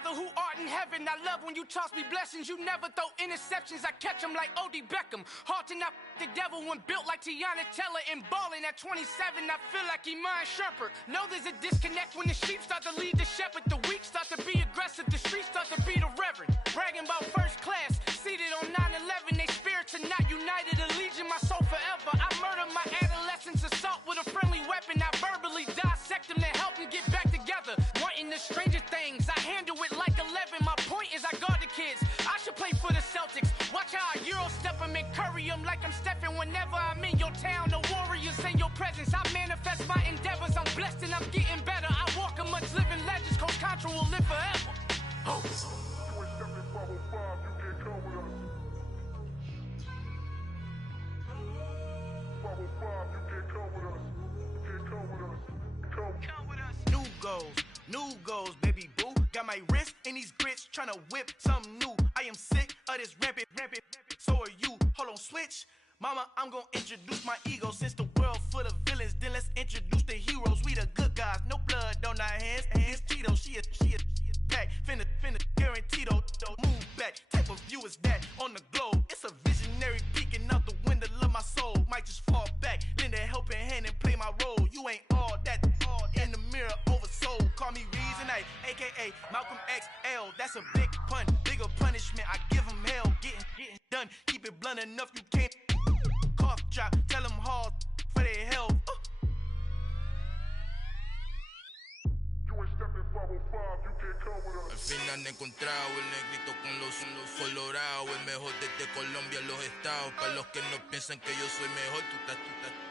Father who art in heaven, I love when you toss me blessings. You never throw interceptions, I catch them like O.D. Beckham. Hard to not the devil when built like Tiana Teller. And balling at 27, I feel like Iman Shumpert. Know there's a disconnect when the sheep start to lead the shepherd. The weak start to be aggressive, the streets start to be the reverend. Bragging about first class, seated on 9/11. They spirits are not united, a legion, my soul forever. I murdered my adolescence, assault with a friendly weapon. I verbally dissect them to help them get back together. Wanting the stranger things, I handle it like 11. My point is I guard the kids. I should play for the Celtics. Watch how I Euro step them and curry them like I'm stepping. Whenever I'm in your town, the warriors in your presence. I manifest my endeavors. I'm blessed and I'm getting better. I walk amongst living legends. Coach Contra will live forever. Oh. New goals, baby boo. Got my wrist in these grits, tryna whip something new. I am sick of this rampant. So are you. Hold on, switch. Mama, I'm gonna introduce my ego. Since the world full of villains, then let's introduce the heroes. We the good guys, no blood on our hands. Hands Tito, she a pack. Finna guarantee though. Move back. Type of view is that on the globe? It's a visionary peeking out the window of my soul. Might just fall back, lend a helping hand and play my role. You ain't all that in the mirror oversold. Call me Reason A, aka Malcolm XL. That's a big pun, bigger punishment. I give him hell, getting done. Keep it blunt enough, you can't cough drop. Tell them hard for their health. Al fin han encontrado el negrito con los colorados, el mejor desde Colombia, los estados. Para los que no piensan que yo soy mejor,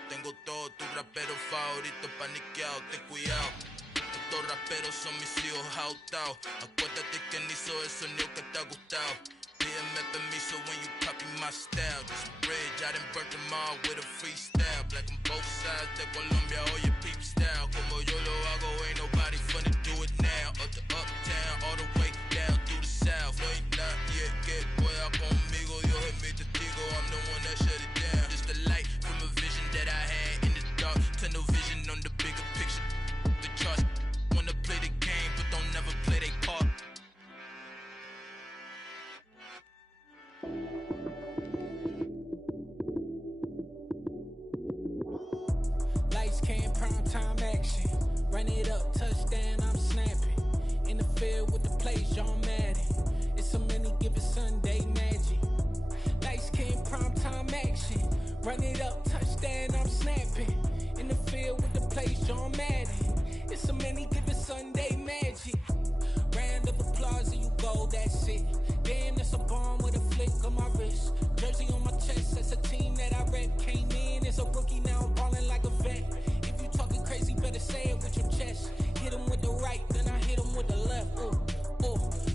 tengo todo, tus raperos favoritos paniqueados, ten cuidado. Estos raperos son mis hijos jautados. Acuérdate que ni hizo el sonido que te ha gustado. Pídeme permiso when you copy my style. This bridge, I done burnt them all with a freestyle. Black on both sides de Colombia, oye peep style. Como yo lo hago, ain't nobody finna do it now. Up to uptown, all the way down through the south. No hay nadie que pueda conmigo, Dios es mi testigo. I'm the one that shut it down. Just the light from a vision that I had in the dark. Tunnel vision on the bigger picture. The charts wanna play the game, but don't never play their part. Lights came, prime time action. Run it up, touchdown, I'm snapping. In the field with the plays, John Madden. It's a many given Sunday magic. Lights came, prime time action. Run it up, touchdown, I'm snapping. In the field with the plays, John Madden. It's a many given Sunday magic. Round of applause and you go, that's it. Damn, that's a bomb with a flick on my wrist. Jersey on my chest, that's a team that I rep. Came in as a rookie, now I'm ballin' like a vet. If you talking crazy, better say it with your chest. Hit him with the right, then I hit him with the left.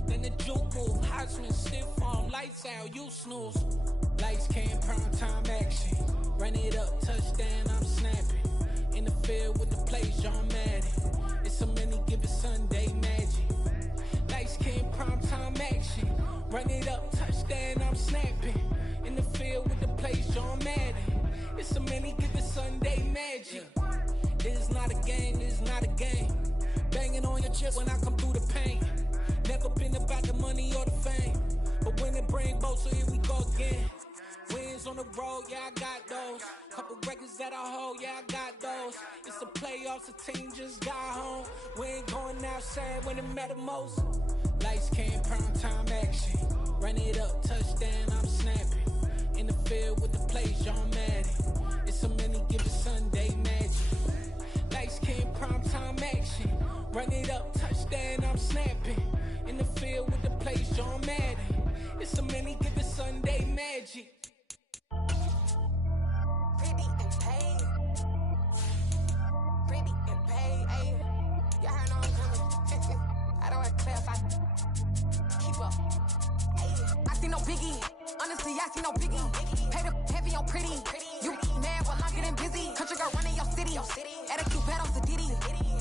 Then the juke move, Heisman, stiff arm, lights out, you snooze. Lights came, prime time action. Run it up, touchdown, I'm snapping. In the field with the plays, John Madden. It's a many given Sunday magic. Lights came, prime time action. Run it up, touchdown, I'm snapping. In the field with the plays, John Madden. It's a many given Sunday magic. It is not a game, it is not a game. Banging on your chip when I come through the pain. Never been about the money or the fame. But when it bring both, so here we go again. Wins on the road, yeah, I got those. Couple records that I hold, yeah, I got those. It's the playoffs, the team just got home. We ain't going outside when it matter most. Lights came, prime time action. Run it up, touchdown, I'm snapping. In the field with the plays, John Madden. It's a many given Sunday magic. Lights came, prime time action. Run it up, touchdown, I'm snapping. In the field with the plays, John Madden. It's a many given Sunday magic. Pretty and paid. Pretty and paid, ayy. Y'all heard no coming. I don't want to clarify. Keep up. Ayy. I see no biggie. Honestly, I see no biggie. Paid up heavy on pretty. You mad while I'm getting busy. Country girl running your city. Attitude bad on Sadiddy.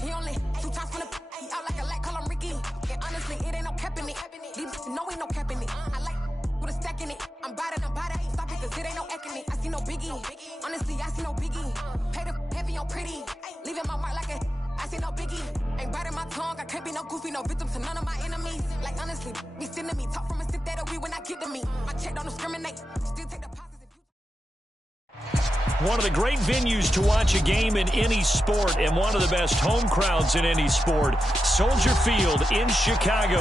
He only 2 times from the he out like a lack, call him Ricky. And honestly, it ain't no cap in it. These know ain't no cap in it. I like with a stack in it. I'm bout it. Stop it, cause it ain't no eck in it. I see no biggie. Honestly, I see no biggie. Paid up heavy on pretty. Leaving my mark like a I see no biggie. Ain't biting my tongue. I can't be no goofy, no victim to none of my enemies. Like honestly, be sending me talk from a stick that'll be when I get to me. My check don't discriminate. Still take the positive. One of the great venues to watch a game in any sport and one of the best home crowds in any sport, Soldier Field in Chicago.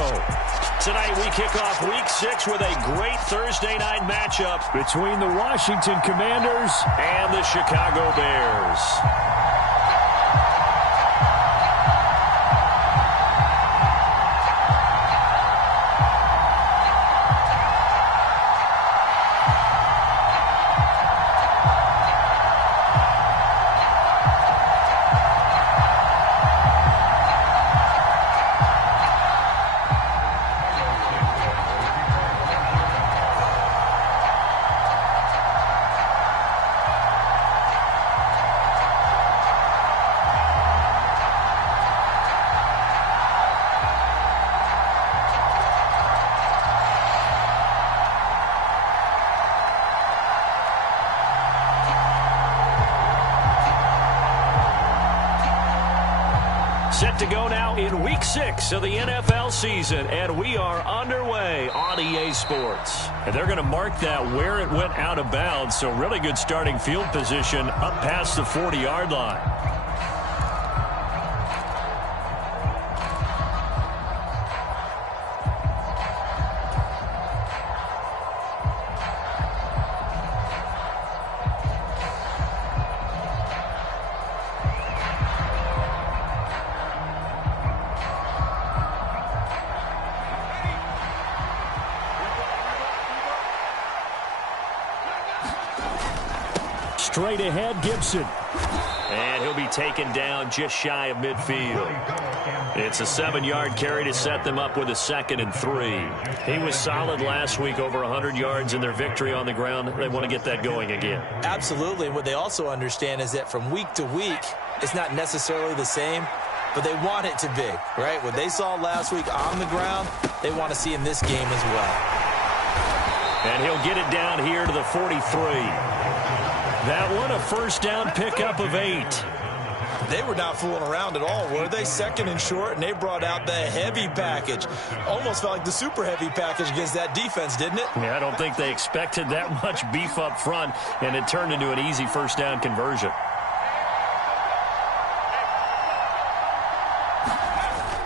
Tonight we kick off Week 6 with a great Thursday night matchup between the Washington Commanders and the Chicago Bears. Set to go now in Week 6 of the NFL season, and we are underway on EA Sports. And they're going to mark that where it went out of bounds, so really good starting field position up past the 40-yard line. Straight ahead, Gibson. And he'll be taken down just shy of midfield. It's a 7-yard carry to set them up with a 2nd and 3. He was solid last week, over 100 yards in their victory on the ground. They want to get that going again. Absolutely. What they also understand is that from week to week, it's not necessarily the same, but they want it to be, right? What they saw last week on the ground, they want to see in this game as well. And he'll get it down here to the 43. That one, a first down pickup of 8. They were not fooling around at all, were they? 2nd and short, and they brought out the heavy package. Almost felt like the super heavy package against that defense, didn't it? Yeah, I don't think they expected that much beef up front, and it turned into an easy first down conversion.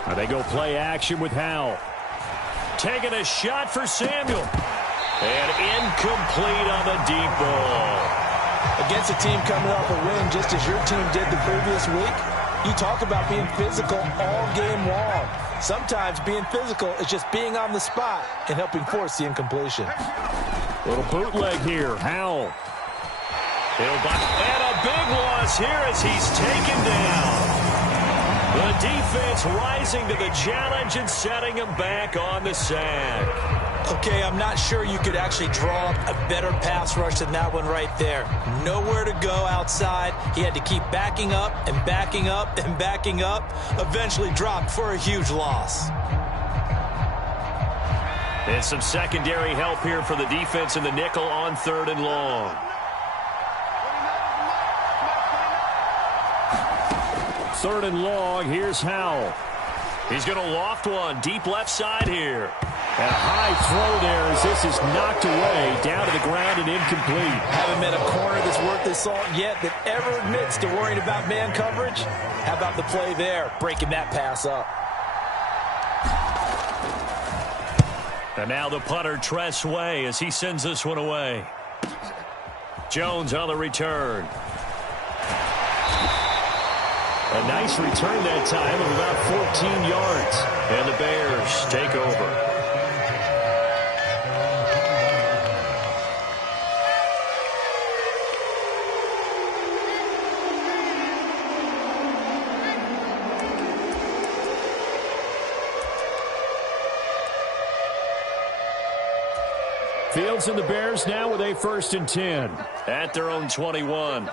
Now they go play action with Howell. Taking a shot for Samuel. And incomplete on the deep ball. Against a team coming off a win just as your team did the previous week, you talk about being physical all game long. Sometimes being physical is just being on the spot and helping force the incompletion. Little bootleg here, Howell. And a big loss here as he's taken down. The defense rising to the challenge and setting him back on the sack. Okay, I'm not sure you could actually draw up a better pass rush than that one right there. Nowhere to go outside. He had to keep backing up and backing up and backing up. Eventually dropped for a huge loss. And some secondary help here for the defense in the nickel on 3rd and long. Third and long, here's Howell. He's going to loft one deep left side here. And a high throw there as this is knocked away down to the ground and incomplete. Haven't met a corner that's worth their salt yet that ever admits to worrying about man coverage. How about the play there, breaking that pass up? And now the punter, Tress Way, as he sends this one away. Jones on the return. A nice return that time of about 14 yards. And the Bears take over. Fields and the Bears now with a 1st and 10 at their own 21.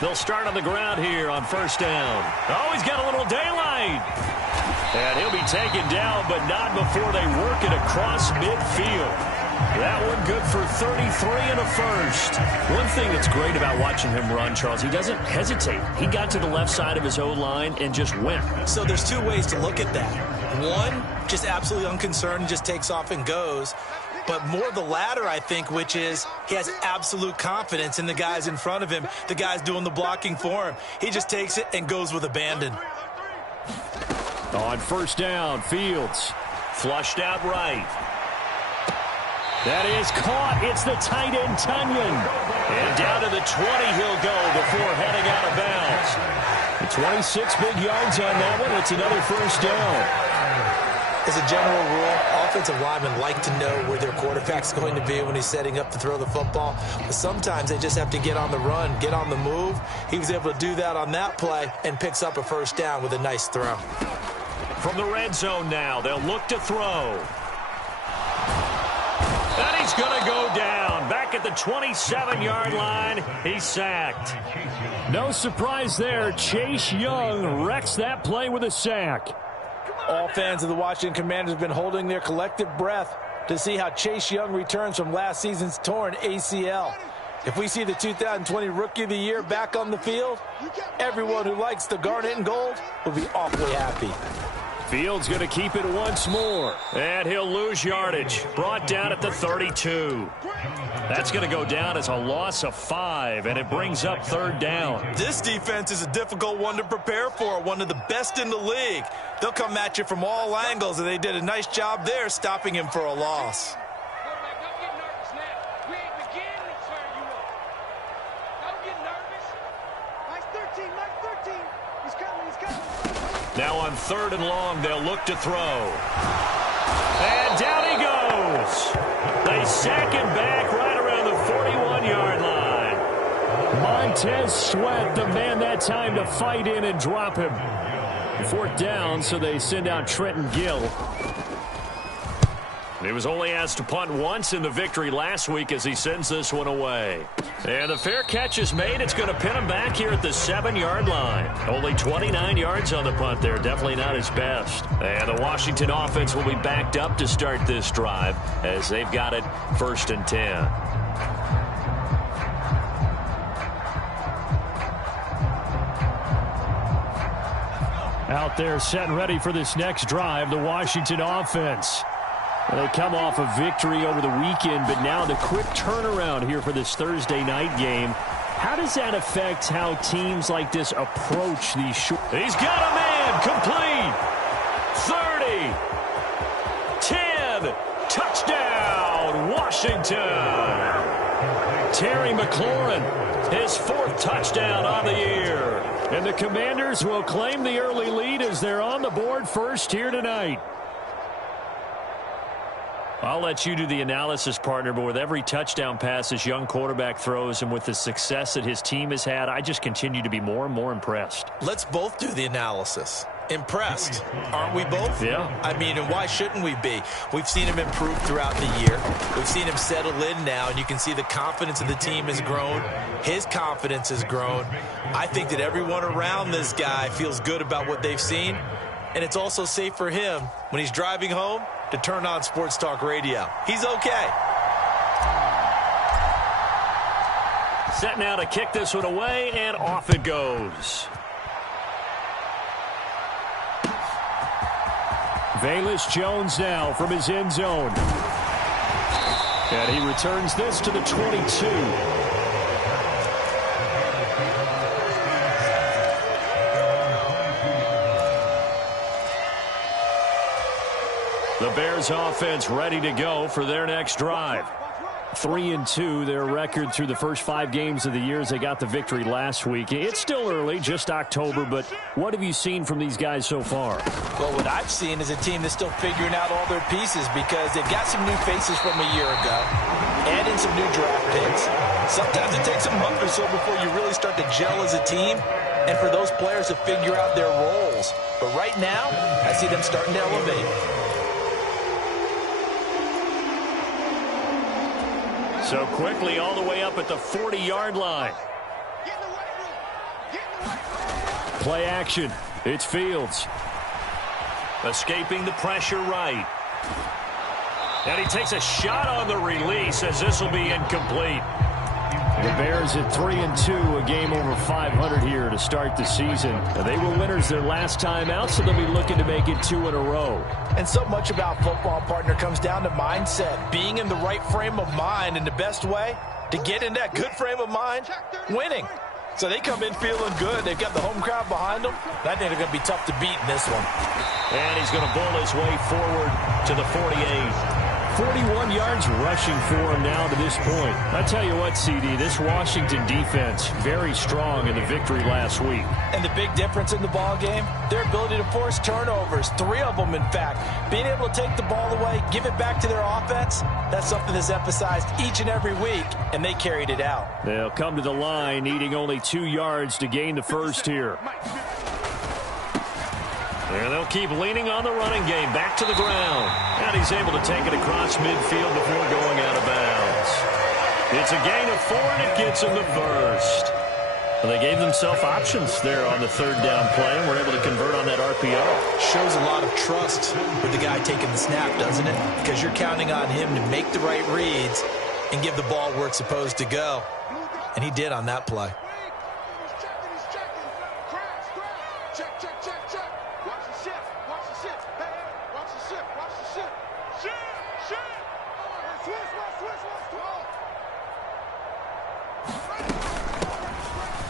They'll start on the ground here on 1st down. Oh, he's got a little daylight. And he'll be taken down, but not before they work it across midfield. That one good for 33 and a first. One thing that's great about watching him run, Charles, he doesn't hesitate. He got to the left side of his O-line and just went. So there's two ways to look at that. One, just absolutely unconcerned, just takes off and goes. But more the latter, I think, which is he has absolute confidence in the guys in front of him, the guys doing the blocking for him. He just takes it and goes with abandon. On first down, Fields flushed out right. That is caught. It's the tight end, Tunyon. And down to the 20 he'll go before heading out of bounds. 26 big yards on that one. It's another first down. As a general rule, offensive linemen like to know where their quarterback's going to be when he's setting up to throw the football. But sometimes they just have to get on the run, get on the move. He was able to do that on that play and picks up a first down with a nice throw. From the red zone now, they'll look to throw. And he's going to go down. Back at the 27-yard line, he's sacked. No surprise there. Chase Young wrecks that play with a sack. All fans of the Washington Commanders have been holding their collective breath to see how Chase Young returns from last season's torn ACL. If we see the 2020 Rookie of the Year back on the field, everyone who likes the garnet and gold will be awfully happy. Fields going to keep it once more. And he'll lose yardage. Brought down at the 32. That's going to go down as a loss of 5, and it brings up third down. This defense is a difficult one to prepare for, one of the best in the league. They'll come at you from all angles, and they did a nice job there stopping him for a loss. Now on third and long, they'll look to throw. And down he goes. They sack him back right around the 41-yard line. Montez Sweat, the man that time to fight in and drop him. Fourth down, so they send out Trenton Gill. He was only asked to punt once in the victory last week as he sends this one away. And the fair catch is made. It's going to pin him back here at the 7-yard line. Only 29 yards on the punt there. Definitely not his best. And the Washington offense will be backed up to start this drive as they've got it 1st and 10. Out there set and ready for this next drive, the Washington offense. They come off a victory over the weekend, but now the quick turnaround here for this Thursday night game. How does that affect how teams like this approach these short? He's got a man, complete. 30, 10, touchdown, Washington. Terry McLaurin, his 4th touchdown on the year. And the Commanders will claim the early lead as they're on the board first here tonight. I'll let you do the analysis, partner, but with every touchdown pass this young quarterback throws and with the success that his team has had, I just continue to be more and more impressed. Let's both do the analysis. Impressed, aren't we both? Yeah. I mean, and why shouldn't we be? We've seen him improve throughout the year. We've seen him settle in now, and you can see the confidence of the team has grown. His confidence has grown. I think that everyone around this guy feels good about what they've seen, and it's also safe for him when he's driving home to turn on Sports Talk Radio. He's okay. Set now to kick this one away, and off it goes. Velus Jones now from his end zone. And he returns this to the 22. The Bears offense ready to go for their next drive. 3-2, their record through the first 5 games of the year as they got the victory last week. It's still early, just October, but what have you seen from these guys so far? Well, what I've seen is a team that's still figuring out all their pieces because they've got some new faces from a year ago, add in some new draft picks. Sometimes it takes a month or so before you really start to gel as a team and for those players to figure out their roles. But right now, I see them starting to elevate. So quickly all the way up at the 40-yard line. Play action. It's Fields. Escaping the pressure right. And he takes a shot on the release as this will be incomplete. The Bears at 3-2, a game over 500 here to start the season. They were winners their last time out, so they'll be looking to make it 2 in a row. And so much about football, partner, comes down to mindset. Being in the right frame of mind, and the best way to get in that good frame of mind, winning. So they come in feeling good. They've got the home crowd behind them. I think they're going to be tough to beat in this one. And he's going to bull his way forward to the 48. 41 yards rushing for him now to this point. I tell you what, CD, this Washington defense, very strong in the victory last week. And the big difference in the ball game, their ability to force turnovers, 3 of them, in fact. Being able to take the ball away, give it back to their offense, that's something that's emphasized each and every week, and they carried it out. They'll come to the line, needing only 2 yards to gain the first here. And they'll keep leaning on the running game. Back to the ground. And he's able to take it across midfield before going out of bounds. It's a gain of 4, and it gets him the first. Well, they gave themselves options there on the third down play, and were able to convert on that RPO. Shows a lot of trust with the guy taking the snap, doesn't it? Because you're counting on him to make the right reads and give the ball where it's supposed to go. And he did on that play.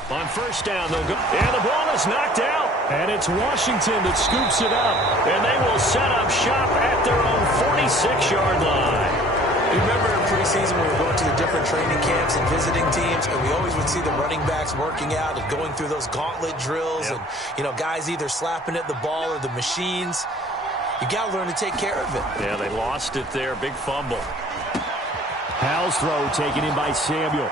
On first down, they'll go. And the ball is knocked out. And it's Washington that scoops it up. And they will set up shop at their own 46-yard line. Remember in preseason we were going to the different training camps and visiting teams, and we always would see the running backs working out and going through those gauntlet drills, and, you know, guys either slapping at the ball or the machines. You got to learn to take care of it. Yeah, they lost it there. Big fumble. Howell's throw taken in by Samuel.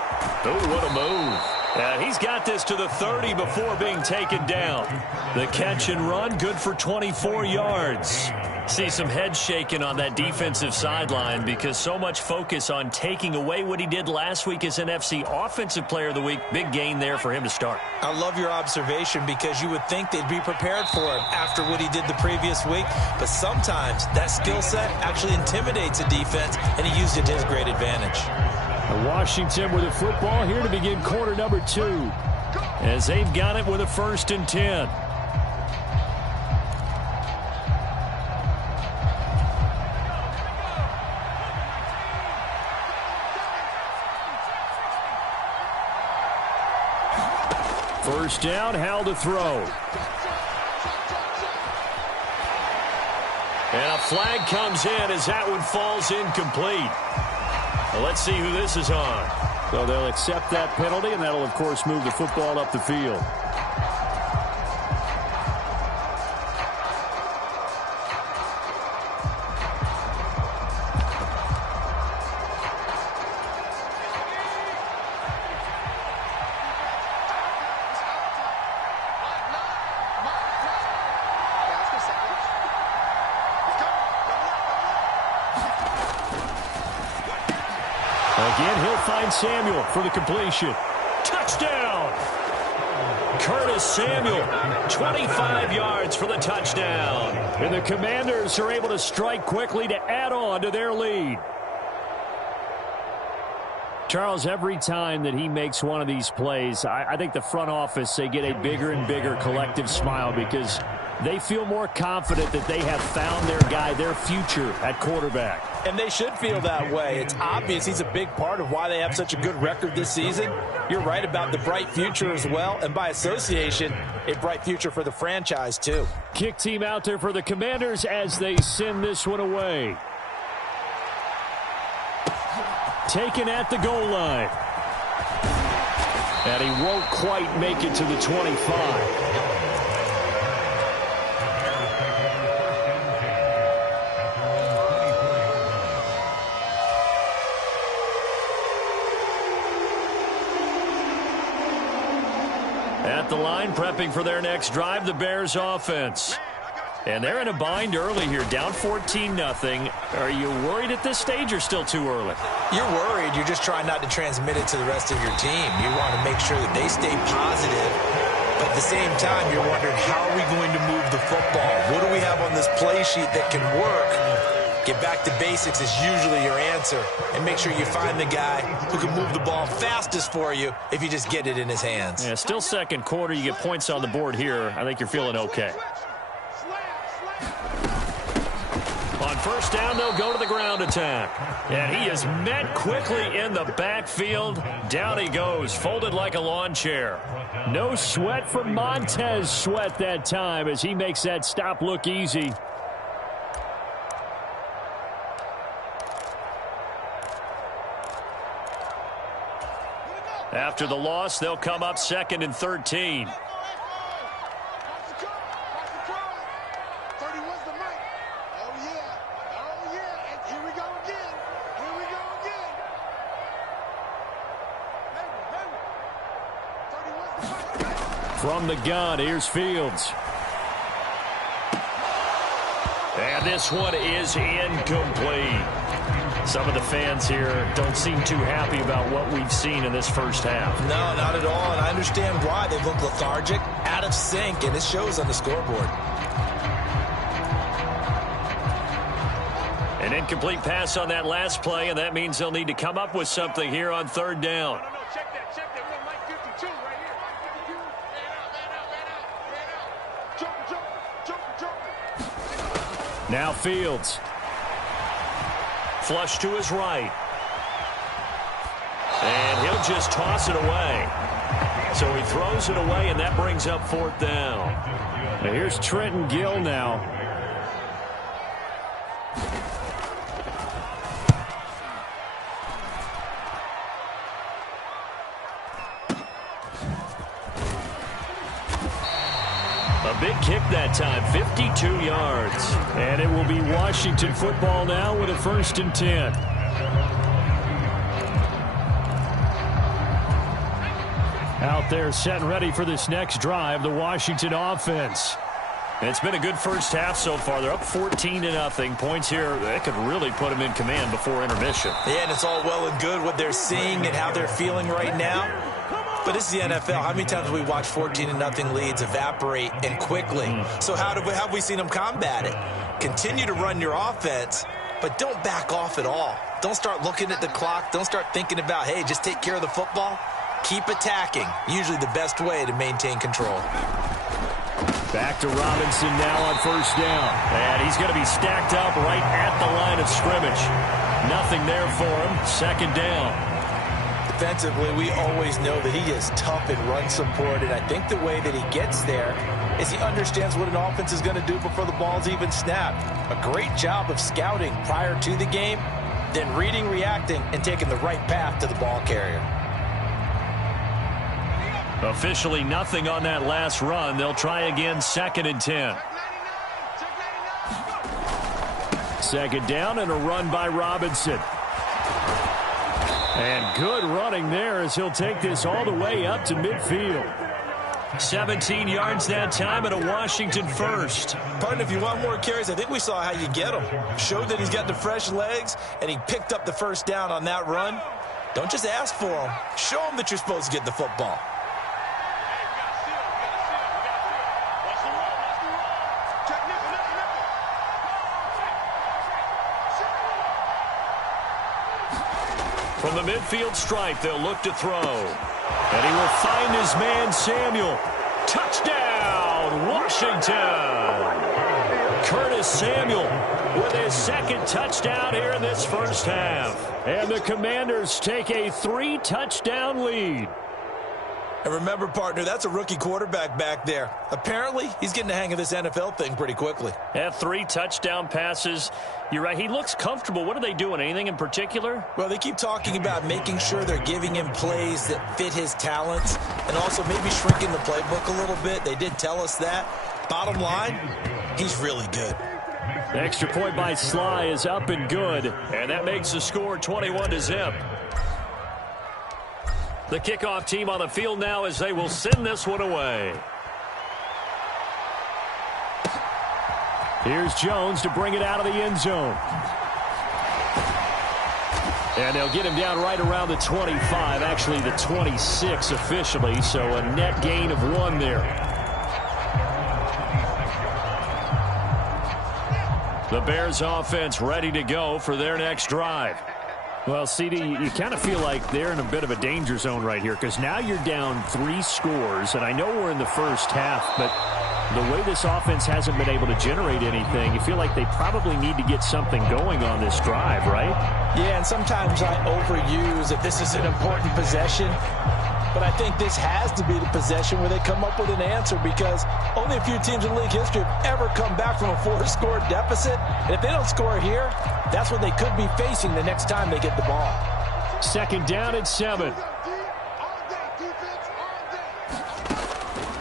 Oh, what a move. And he's got this to the 30 before being taken down. The catch and run, good for 24 yards. See some head shaking on that defensive sideline because so much focus on taking away what he did last week as NFC Offensive Player of the Week. Big gain there for him to start. I love your observation because you would think they'd be prepared for him after what he did the previous week. But sometimes that skill set actually intimidates a defense, and he used it to his great advantage. Washington with the football here to begin quarter number 2. As they've got it with a 1st and 10. First down, Howell to throw. And a flag comes in as that one falls incomplete. Well, let's see who this is on. So they'll accept that penalty, and that'll, of course, move the football up the field. Again, he'll find Samuel for the completion. Touchdown! Curtis Samuel, 25 yards for the touchdown. And the Commanders are able to strike quickly to add on to their lead. Charles, every time that he makes one of these plays, I think the front office, they get a bigger and bigger collective smile because they feel more confident that they have found their guy, their future at quarterback. And they should feel that way. It's obvious he's a big part of why they have such a good record this season. You're right about the bright future as well, and by association, a bright future for the franchise too. Kick team out there for the Commanders as they send this one away. Taken at the goal line. And he won't quite make it to the 25. At the line, prepping for their next drive, the Bears offense. And they're in a bind early here, down 14-0. Are you worried at this stage or still too early? You're worried. You're just trying not to transmit it to the rest of your team. You want to make sure that they stay positive. But at the same time, you're wondering, how are we going to move the football? What do we have on this play sheet that can work? Get back to basics is usually your answer. And make sure you find the guy who can move the ball fastest for you if you just get it in his hands. Yeah, still second quarter. You get points on the board here. I think you're feeling okay. On first down, they'll go to the ground attack. And he is met quickly in the backfield. Down he goes, folded like a lawn chair. No sweat from Montez Sweat that time as he makes that stop look easy. After the loss, they'll come up 2nd and 13. From the gun, here's Fields. And this one is incomplete. Some of the fans here don't seem too happy about what we've seen in this first half. No, not at all, and I understand why. They look lethargic, out of sync, and it shows on the scoreboard. An incomplete pass on that last play, and that means they'll need to come up with something here on 3rd down. Check that. We got Mike 52 right here. Jumper. Now Fields. Flush to his right. And he'll just toss it away. So he throws it away, and that brings up 4th down. Now here's Trenton Gill now. A big kick that time, 52 yards. And it will be Washington football now with a 1st and 10. Out there set and ready for this next drive, the Washington offense. And it's been a good first half so far. They're up 14-0. Points here, that could really put them in command before intermission. Yeah, and it's all well and good what they're seeing and how they're feeling right now. But this is the NFL. How many times have we watched 14-0 leads evaporate and quickly? So how have we seen them combat it? Continue to run your offense, but don't back off at all. Don't start looking at the clock. Don't start thinking about, hey, just take care of the football. Keep attacking. Usually the best way to maintain control. Back to Robinson now on 1st down. And he's going to be stacked up right at the line of scrimmage. Nothing there for him. 2nd down. Defensively, we always know that he is tough in run support, and I think the way that he gets there is he understands what an offense is going to do before the ball's even snapped. A great job of scouting prior to the game, then reading, reacting, and taking the right path to the ball carrier. Officially nothing on that last run. They'll try again, 2nd and 10. 2nd down and a run by Robinson. And good running there as he'll take this all the way up to midfield. 17 yards that time and a Washington 1st. Pardon, if you want more carries, I think we saw how you get them. Showed that he's got the fresh legs, and he picked up the 1st down on that run. Don't just ask for them. Show them that you're supposed to get the football. From the midfield stripe, they'll look to throw. And he will find his man, Samuel. Touchdown, Washington! Curtis Samuel with his 2nd touchdown here in this first half. And the Commanders take a 3-touchdown lead. And remember, partner, that's a rookie quarterback back there. Apparently, he's getting the hang of this NFL thing pretty quickly. Yeah, 3 touchdown passes. You're right. He looks comfortable. What are they doing? Anything in particular? Well, they keep talking about making sure they're giving him plays that fit his talents and also maybe shrinking the playbook a little bit. They did tell us that. Bottom line, he's really good. The extra point by Sly is up and good, and that makes the score 21-0. The kickoff team on the field now as they will send this one away. Here's Jones to bring it out of the end zone. And they'll get him down right around the 25, actually the 26 officially, so a net gain of 1 there. The Bears offense ready to go for their next drive. Well, CD, you kind of feel like they're in a bit of a danger zone right here because now you're down 3 scores, and I know we're in the first half, but the way this offense hasn't been able to generate anything, you feel like they probably need to get something going on this drive, right? Yeah, and sometimes I overuse if this is an important possession, but I think this has to be the possession where they come up with an answer because only a few teams in league history have ever come back from a 4-score deficit. And if they don't score here, that's what they could be facing the next time they get the ball. 2nd down and 7.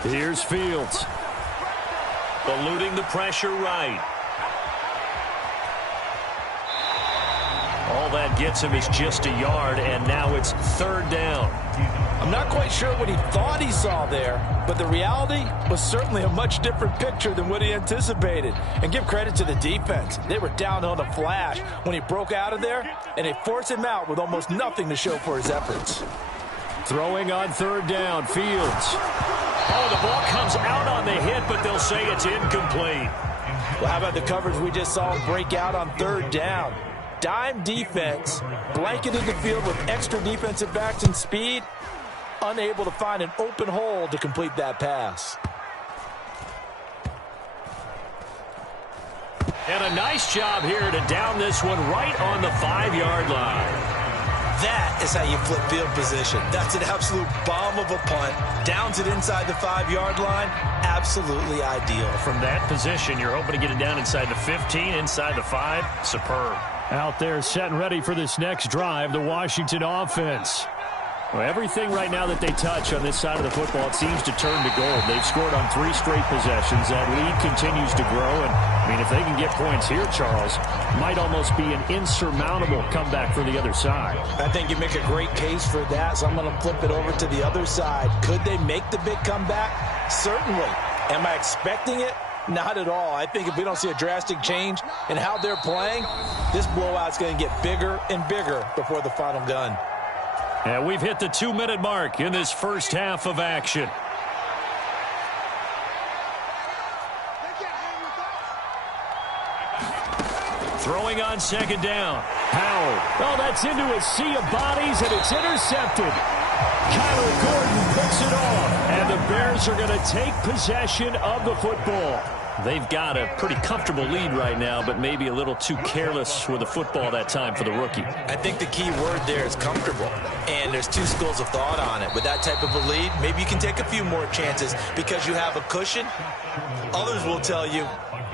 Here's Fields. Eluding the pressure right. All that gets him is just a yard, and now it's 3rd down. I'm not quite sure what he thought he saw there, but the reality was certainly a much different picture than what he anticipated. And give credit to the defense. They were down on the flash when he broke out of there, and they forced him out with almost nothing to show for his efforts. Throwing on 3rd down, Fields. Oh, the ball comes out on the hit, but they'll say it's incomplete. Well, how about the coverage we just saw him break out on 3rd down? Dime defense, blanketed the field with extra defensive backs and speed, unable to find an open hole to complete that pass. And a nice job here to down this one right on the 5-yard line. That is how you flip field position. That's an absolute bomb of a punt. Downs it inside the 5-yard line. Absolutely ideal. From that position, you're hoping to get it down inside the 15, inside the 5. Superb. Out there set and ready for this next drive, the Washington offense. Well, everything right now that they touch on this side of the football, it seems to turn to gold. They've scored on 3 straight possessions. That lead continues to grow. And, I mean, if they can get points here, Charles, might almost be an insurmountable comeback for the other side. I think you make a great case for that, so I'm going to flip it over to the other side. Could they make the big comeback? Certainly. Am I expecting it? Not at all. I think if we don't see a drastic change in how they're playing, this blowout's going to get bigger and bigger before the final gun. And we've hit the 2-minute mark in this first half of action. Throwing on 2nd down. Howard. Oh, that's into a sea of bodies, and it's intercepted. Kyler Gordon picks it off, and the Bears are going to take possession of the football. They've got a pretty comfortable lead right now, but maybe a little too careless with the football that time for the rookie. I think the key word there is comfortable, and there's 2 schools of thought on it. With that type of a lead, maybe you can take a few more chances because you have a cushion. Others will tell you,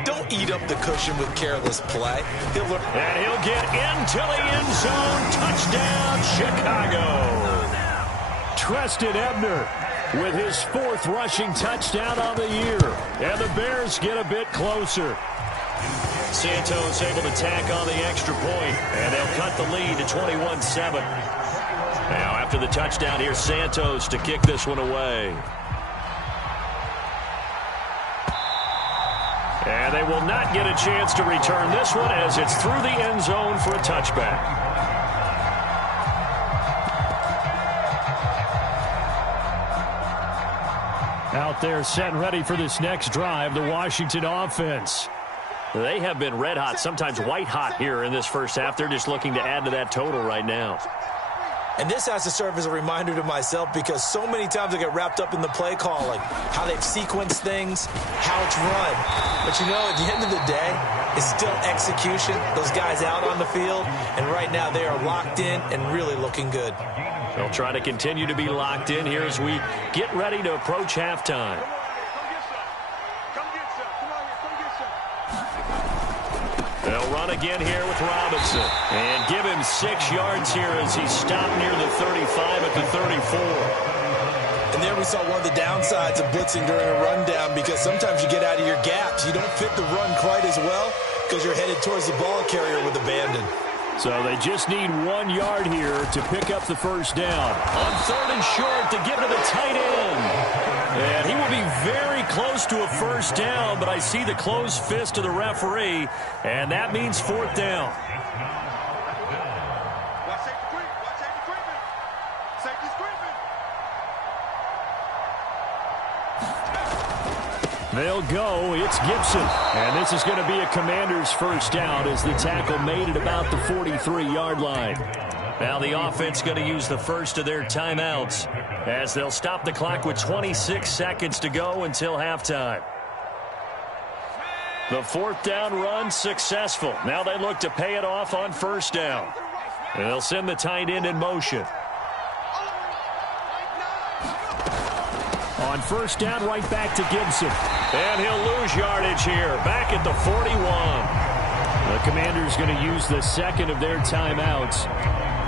don't eat up the cushion with careless play. And he'll get into the end zone. Touchdown, Chicago. Treston Ebner with his 4th rushing touchdown on the year. And the Bears get a bit closer. Santos able to tack on the extra point, and they'll cut the lead to 21-7. Now, after the touchdown, here's Santos to kick this one away. And they will not get a chance to return this one as it's through the end zone for a touchback. Out there set and ready for this next drive, the Washington offense. They have been red hot, sometimes white hot here in this first half. They're just looking to add to that total right now. And this has to serve as a reminder to myself because so many times I get wrapped up in the play calling, how they've sequenced things, how it's run. But, you know, at the end of the day, it's still execution. Those guys out on the field, and right now they are locked in and really looking good. They'll try to continue to be locked in here as we get ready to approach halftime. They'll run again here with Robinson and give him 6 yards here as he stopped near the 35 at the 34. And there we saw one of the downsides of blitzing during a rundown because sometimes you get out of your gaps. You don't fit the run quite as well because you're headed towards the ball carrier with abandon. So they just need 1 yard here to pick up the first down. On 3rd and short to give to the tight end. And he will be very close to a first down, but I see the closed fist of the referee, and that means 4th down. They'll go. It's Gibson. And this is going to be a Commanders first down as the tackle made at about the 43-yard line. Now the offense going to use the first of their timeouts as they'll stop the clock with 26 seconds to go until halftime. The fourth down run successful. Now they look to pay it off on first down. And they'll send the tight end in motion. On first down, right back to Gibson. And he'll lose yardage here. Back at the 41. The Commanders going to use the second of their timeouts.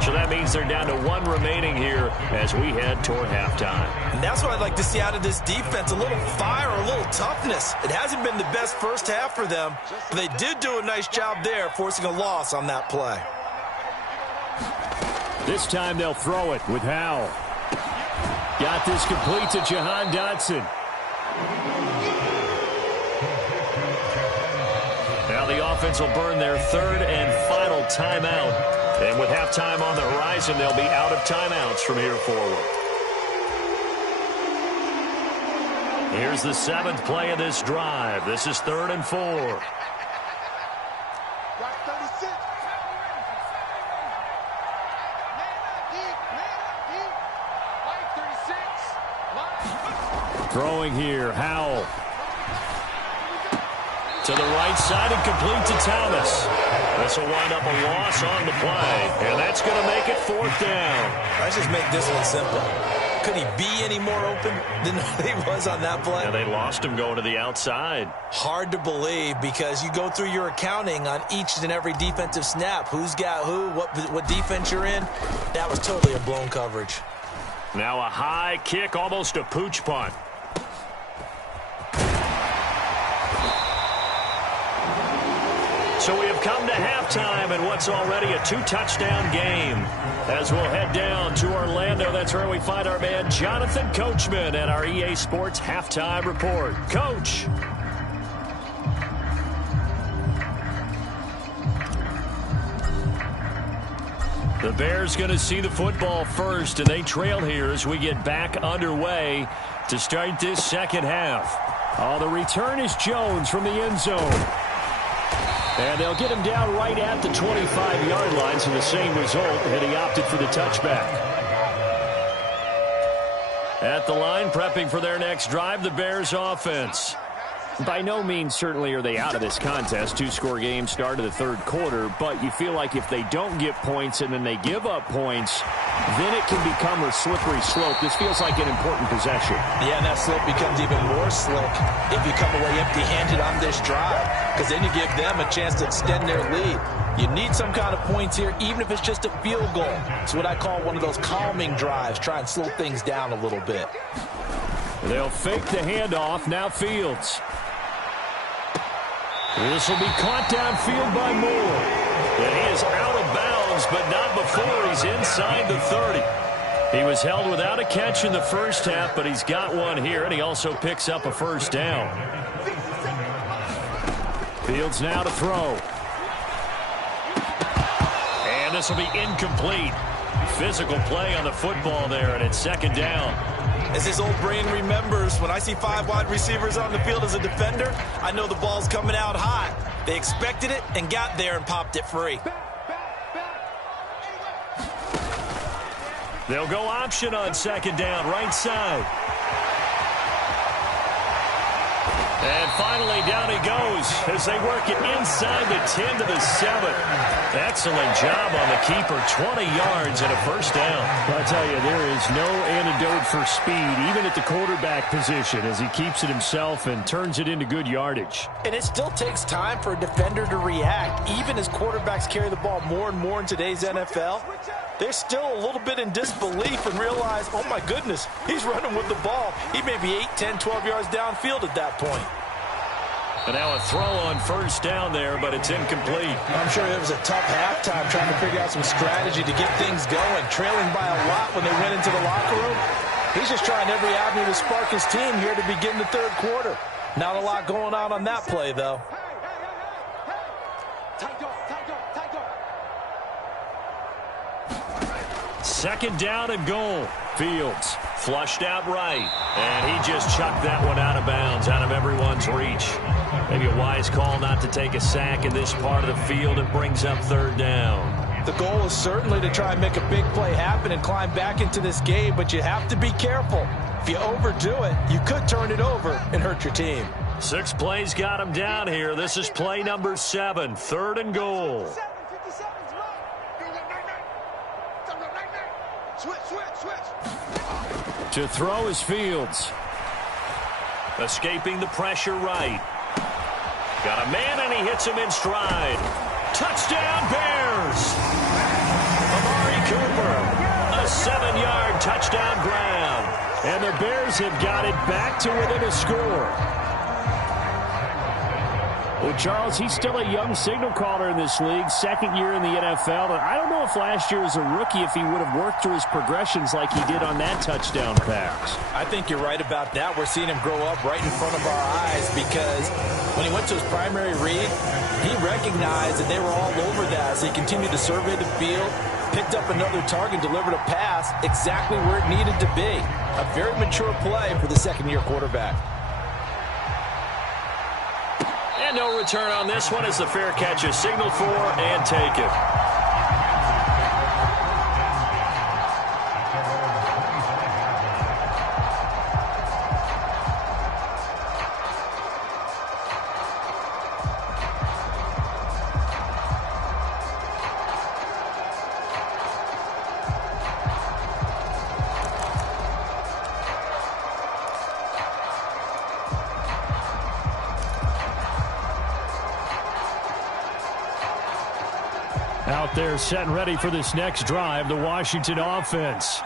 So that means they're down to one remaining here as we head toward halftime. And that's what I'd like to see out of this defense. A little fire, a little toughness. It hasn't been the best first half for them, but they did do a nice job there, forcing a loss on that play. This time they'll throw it with Howell. Got this complete to Jahan Dotson. Now the offense will burn their third and final timeout. And with halftime on the horizon, they'll be out of timeouts from here forward. Here's the seventh play of this drive. This is 3rd and 4. Throwing here, Howell. To the right side and complete to Thomas. This will wind up a loss on the play, and that's going to make it 4th down. Let's just make this one simple. Could he be any more open than he was on that play? Yeah, they lost him going to the outside. Hard to believe because you go through your accounting on each and every defensive snap. Who's got who, what defense you're in. That was totally a blown coverage. Now a high kick, almost a pooch punt. So we have come to halftime in what's already a 2-touchdown game. As we'll head down to Orlando, that's where we find our man Jonathan Coachman at our EA Sports Halftime Report. Coach. The Bears going to see the football first, and they trail here as we get back underway to start this second half. Oh, the return is Jones from the end zone. And they'll get him down right at the 25-yard line, so the same result, and he opted for the touchback. At the line, prepping for their next drive, the Bears offense. By no means, certainly, are they out of this contest. 2-score game, start of the third quarter, but you feel like if they don't get points and then they give up points, then it can become a slippery slope. This feels like an important possession. Yeah, and that slope becomes even more slick if you come away empty-handed on this drive, because then you give them a chance to extend their lead. You need some kind of points here, even if it's just a field goal. It's what I call one of those calming drives. Try and slow things down a little bit. They'll fake the handoff. Now Fields. This will be caught downfield by Moore. And he is out of bounds, but not before he's inside the 30. He was held without a catch in the first half, but he's got one here, and he also picks up a first down. Fields now to throw. And this will be incomplete. Physical play on the football there, and it's second down. As his old brain remembers, when I see 5 wide receivers on the field as a defender, I know the ball's coming out hot. They expected it and got there and popped it free. They'll go option on second down, right side. And finally, down he goes as they work it inside the 10 to the 7. Excellent job on the keeper, 20 yards and a first down. I tell you, there is no antidote for speed, even at the quarterback position, as he keeps it himself and turns it into good yardage. And it still takes time for a defender to react, even as quarterbacks carry the ball more and more in today's NFL. They're still a little bit in disbelief and realize, oh my goodness, he's running with the ball. He may be 8, 10, 12 yards downfield at that point. And now a throw on first down there, but it's incomplete. I'm sure it was a tough halftime trying to figure out some strategy to get things going, trailing by a lot when they went into the locker room. He's just trying every avenue to spark his team here to begin the third quarter. Not a lot going on that play, though. Second down and goal. Fields Flushed out right. And he just chucked that one out of bounds, out of everyone's reach. Maybe a wise call not to take a sack in this part of the field. It brings up third down. The goal is certainly to try and make a big play happen and climb back into this game, but you have to be careful. If you overdo it, you could turn it over and hurt your team. 6 plays got him down here. This is play number 7, 3rd and goal. To throw is Fields. Escaping the pressure right. Got a man, and he hits him in stride. Touchdown, Bears! Amari Cooper, a 7-yard touchdown grab. And the Bears have got it back to within a score. Well, Charles, he's still a young signal caller in this league, 2nd year in the NFL. And I don't know if last year as a rookie if he would have worked through his progressions like he did on that touchdown pass. I think you're right about that. We're seeing him grow up right in front of our eyes because when he went to his primary read, he recognized that they were all over that as he continued to survey the field, picked up another target, delivered a pass exactly where it needed to be. A very mature play for the 2nd-year quarterback. And no return on this one as the fair catch is signaled for and taken. Out there set and ready for this next drive, the Washington offense.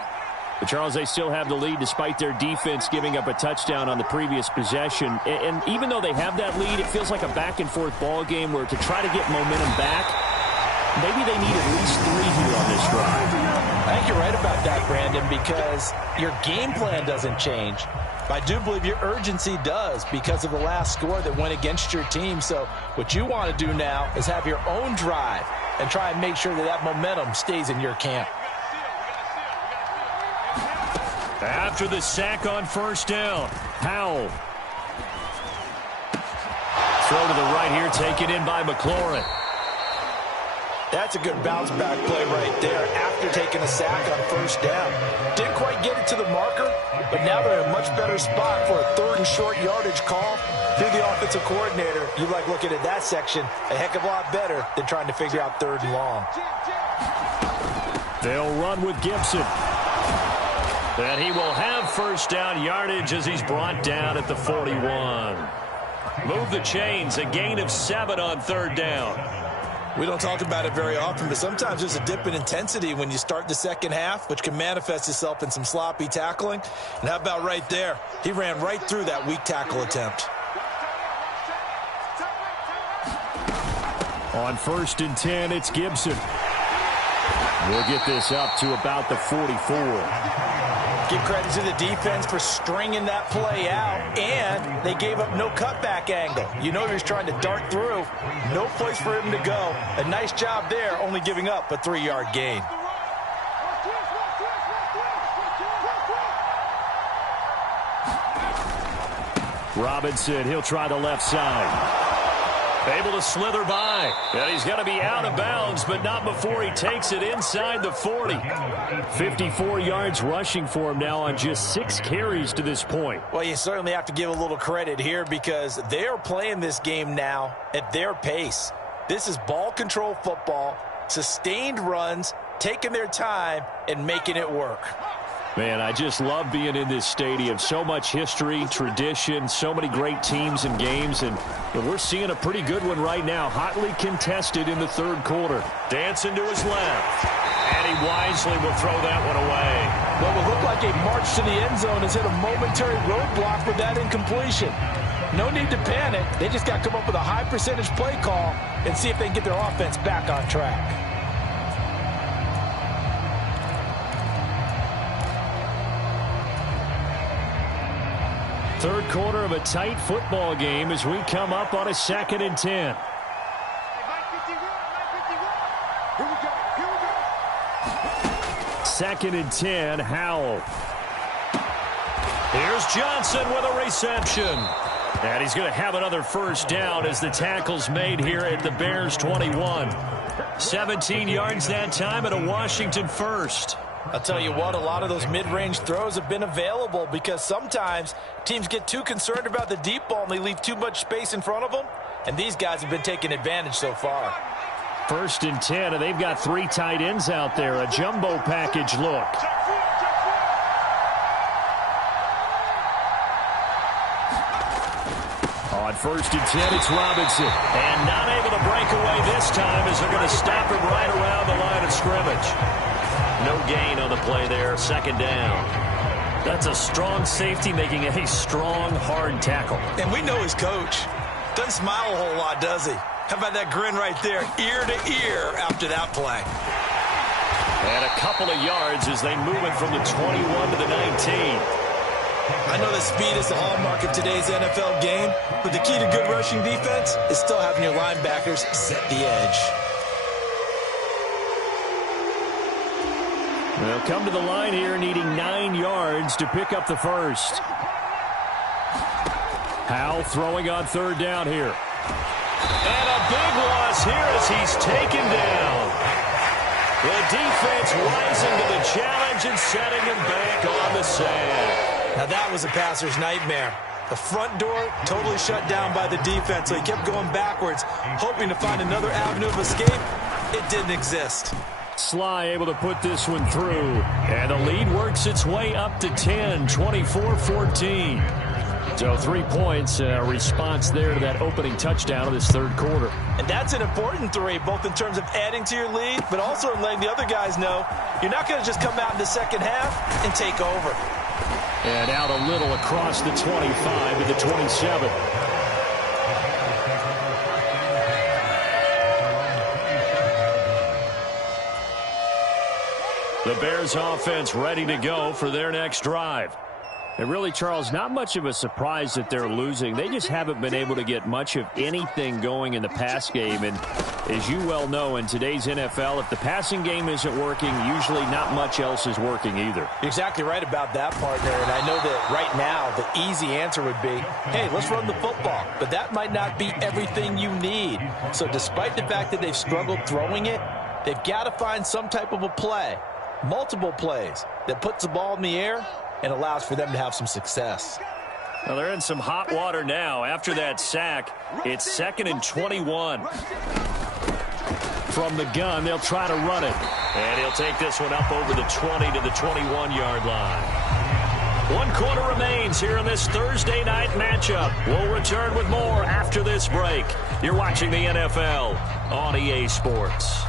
But Charles, they still have the lead despite their defense giving up a touchdown on the previous possession. And even though they have that lead, it feels like a back-and-forth ball game where to try to get momentum back, maybe they need at least 3 here on this drive. I think you're right about that, Brandon, because your game plan doesn't change. I do believe your urgency does because of the last score that went against your team. So what you want to do now is have your own drive and try and make sure that that momentum stays in your camp. After the sack on 1st down, Howell. Throw to the right here, taken in by McLaurin. That's a good bounce back play right there after taking a sack on 1st down. Didn't quite get it to the marker, but now they're in a much better spot for a 3rd and short yardage call. Through the offensive coordinator, you like looking at that section a heck of a lot better than trying to figure out 3rd and long. They'll run with Gibson. And he will have 1st down yardage as he's brought down at the 41. Move the chains, a gain of 7 on 3rd down. We don't talk about it very often, but sometimes there's a dip in intensity when you start the 2nd half, which can manifest itself in some sloppy tackling. And how about right there? He ran right through that weak tackle attempt. On 1st and 10, it's Gibson. We'll get this up to about the 44. Give credit to the defense for stringing that play out, and they gave up no cutback angle. You know he was trying to dart through. No place for him to go. A nice job there, only giving up a 3-yard gain. Robinson, he'll try the left side. Able to slither by. And he's going to be out of bounds, but not before he takes it inside the 40. 54 yards rushing for him now on just 6 carries to this point. Well, you certainly have to give a little credit here because they are playing this game now at their pace. This is ball control football, sustained runs, taking their time, and making it work. Man, I just love being in this stadium. So much history, tradition, so many great teams and games, and we're seeing a pretty good one right now. Hotly contested in the 3rd quarter. Dancing to his left, and he wisely will throw that one away. What would look like a march to the end zone has hit a momentary roadblock with that incompletion. No need to panic. They just got to come up with a high percentage play call and see if they can get their offense back on track. Third quarter of a tight football game as we come up on a 2nd and 10. Second and 10, Howell. Here's Johnson with a reception. And he's going to have another first down as the tackle's made here at the Bears 21. 17 yards that time and a Washington first. I'll tell you what, a lot of those mid-range throws have been available because sometimes teams get too concerned about the deep ball and they leave too much space in front of them. And these guys have been taking advantage so far. 1st and 10, and they've got 3 tight ends out there. A jumbo package look. On 1st and 10, it's Robinson. And not able to break away this time as they're going to stop him right around the line of scrimmage. No gain on the play there, 2nd down. That's a strong safety making a strong, hard tackle. And we know his coach. Doesn't smile a whole lot, does he? How about that grin right there, ear to ear after that play? And a couple of yards as they move it from the 21 to the 19. I know that speed is the hallmark of today's NFL game, but the key to good rushing defense is still having your linebackers set the edge. They'll come to the line here needing 9 yards to pick up the first. Howell throwing on 3rd down here. And a big loss here as he's taken down. The defense rising to the challenge and setting him back on the sand. Now that was a passer's nightmare. The front door totally shut down by the defense, so he kept going backwards, hoping to find another avenue of escape. It didn't exist. Sly able to put this one through. And the lead works its way up to 10, 24-14. So 3 points, a response there to that opening touchdown of this 3rd quarter. And that's an important 3, both in terms of adding to your lead, but also in letting the other guys know you're not going to just come out in the 2nd half and take over. And out a little across the 25 to the 27. The Bears offense ready to go for their next drive. And really, Charles, not much of a surprise that they're losing. They just haven't been able to get much of anything going in the pass game. And as you well know, in today's NFL, if the passing game isn't working, usually not much else is working either. You're exactly right about that, partner. And I know that right now the easy answer would be, hey, let's run the football. But that might not be everything you need. So despite the fact that they've struggled throwing it, they've got to find some type of a play, multiple plays, that puts the ball in the air and allows for them to have some success. Well, they're in some hot water now. After that sack, it's 2nd and 21. From the gun, they'll try to run it. And he'll take this one up over the 20 to the 21-yard line. 1 quarter remains here in this Thursday night matchup. We'll return with more after this break. You're watching the NFL on EA Sports.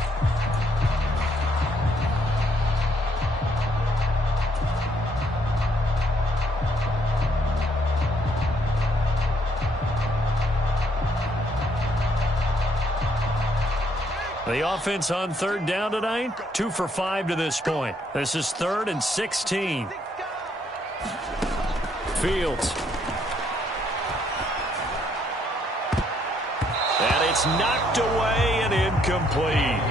The offense on 3rd down tonight, 2 for 5 to this point. This is 3rd and 16. Fields. And it's knocked away and incomplete.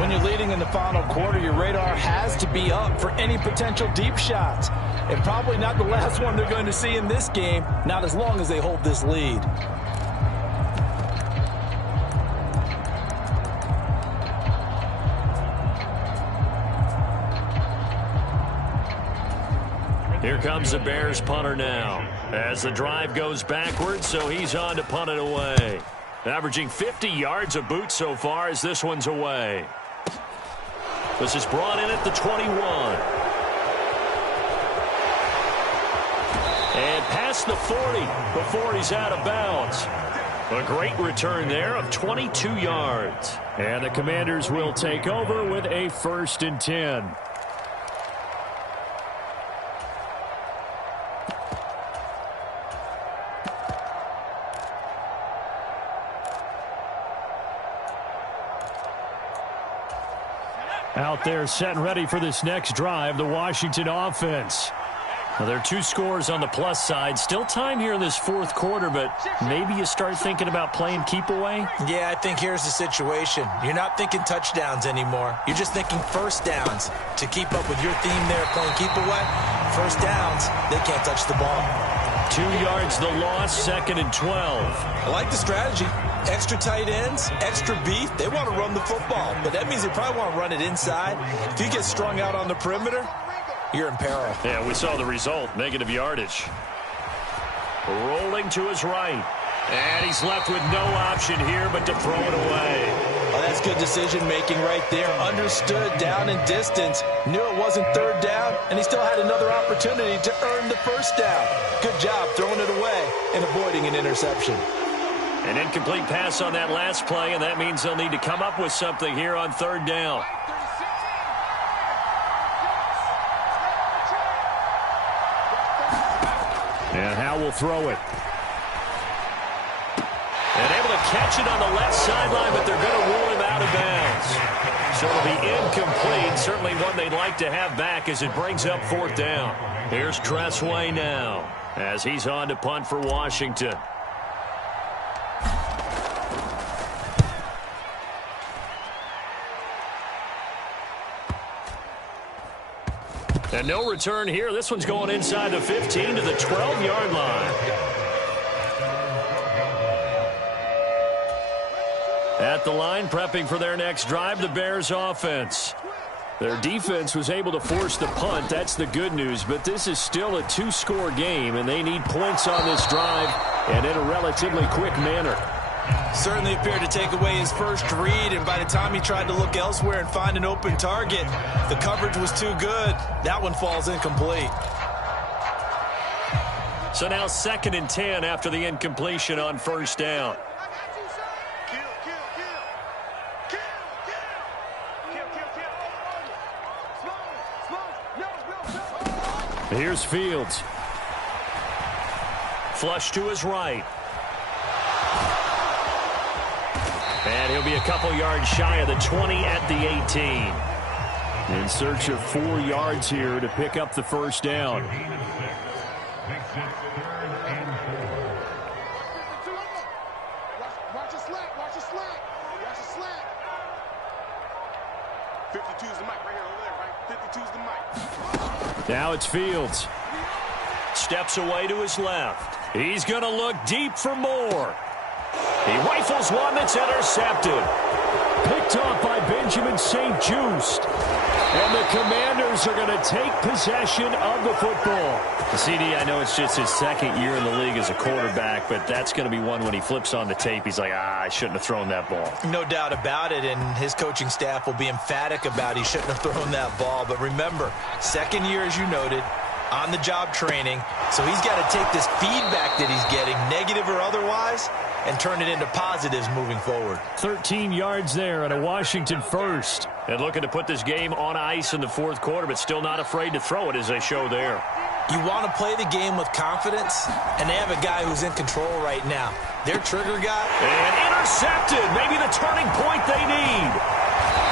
When you're leading in the final quarter, your radar has to be up for any potential deep shots. And probably not the last one they're going to see in this game, not as long as they hold this lead. Here comes the Bears punter now as the drive goes backwards, so he's on to punt it away. Averaging 50 yards a boot so far as this one's away. This is brought in at the 21. And past the 40 before he's out of bounds. A great return there of 22 yards. And the Commanders will take over with a 1st and 10. Out there set and ready for this next drive, the Washington offense. Well, there are 2 scores on the plus side. Still time here in this fourth quarter, but maybe you start thinking about playing keep away? Yeah, I think here's the situation. You're not thinking touchdowns anymore. You're just thinking first downs. To keep up with your theme there, playing keep away, first downs, they can't touch the ball. 2 yards the loss, 2nd and 12. I like the strategy. Extra tight ends, extra beef. They want to run the football, but that means they probably want to run it inside. If you get strung out on the perimeter, you're in peril. Yeah, we saw the result. Negative yardage. Rolling to his right. And he's left with no option here but to throw it away. Oh, that's good decision-making right there. Understood down and distance. Knew it wasn't third down, and he still had another opportunity to earn the first down. Good job throwing it away and avoiding an interception. An incomplete pass on that last play, and that means they'll need to come up with something here on third down. And Howe will throw it. And able to catch it on the left sideline, but they're going to rule him out of bounds. So it'll be incomplete. Certainly one they'd like to have back as it brings up fourth down. Here's Tressway now as he's on to punt for Washington. And no return here. This one's going inside the 15 to the 12-yard line. At the line, prepping for their next drive, the Bears offense. Their defense was able to force the punt. That's the good news. But this is still a 2-score game, and they need points on this drive and in a relatively quick manner. Certainly appeared to take away his first read, and by the time he tried to look elsewhere and find an open target, the coverage was too good. That one falls incomplete. So now 2nd and 10 after the incompletion on first down. Here's Fields. Flush to his right. And he'll be a couple yards shy of the 20 at the 18. In search of 4 yards here to pick up the first down. Watch your slack. Watch your slack. Watch your slack. 52's the mic right here over there, right? 52's the mic. Now it's Fields. Steps away to his left. He's going to look deep for more. He rifles one that's intercepted. Picked off by Benjamin St. Just. And the Commanders are going to take possession of the football. CD, I know it's just his 2nd year in the league as a quarterback, but that's going to be one when he flips on the tape. He's like, I shouldn't have thrown that ball. No doubt about it, and his coaching staff will be emphatic about he shouldn't have thrown that ball. But remember, 2nd year, as you noted, on-the-job training, so he's got to take this feedback that he's getting, negative or otherwise, and turn it into positives moving forward. 13 yards there and a Washington first. And looking to put this game on ice in the fourth quarter, but still not afraid to throw it as they show there. You want to play the game with confidence, and they have a guy who's in control right now. Their trigger guy. And intercepted. Maybe the turning point they need.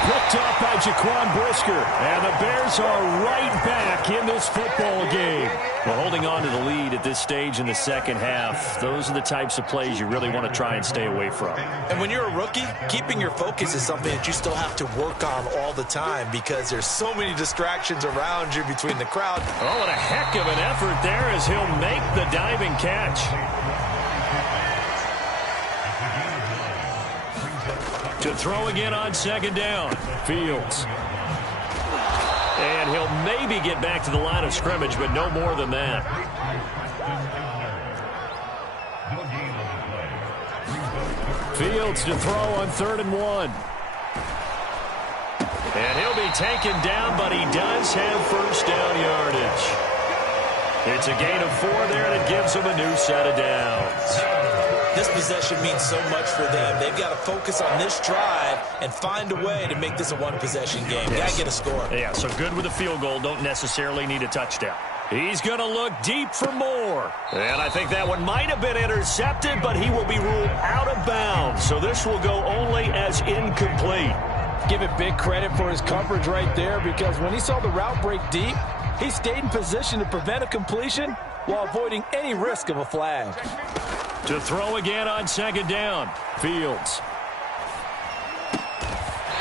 Picked up by Jaquan Brisker. And the Bears are right back in this football game. Well, holding on to the lead at this stage in the second half, those are the types of plays you really want to try and stay away from. And when you're a rookie, keeping your focus is something that you still have to work on all the time because there's so many distractions around you between the crowd. Oh, and a heck of an effort there as he'll make the diving catch. To throw again on second down. Fields. And he'll maybe get back to the line of scrimmage, but no more than that. Fields to throw on 3rd and 1. And he'll be taken down, but he does have first down yardage. It's a gain of 4 there, and it gives him a new set of downs. This possession means so much for them. They've got to focus on this drive and find a way to make this a one-possession game. Got to get a score. Yeah, so good with a field goal. Don't necessarily need a touchdown. He's going to look deep for more. And I think that one might have been intercepted, but he will be ruled out of bounds. So this will go only as incomplete. Give it big credit for his coverage right there because when he saw the route break deep, He stayed in position to prevent a completion while avoiding any risk of a flag. To throw again on second down. Fields.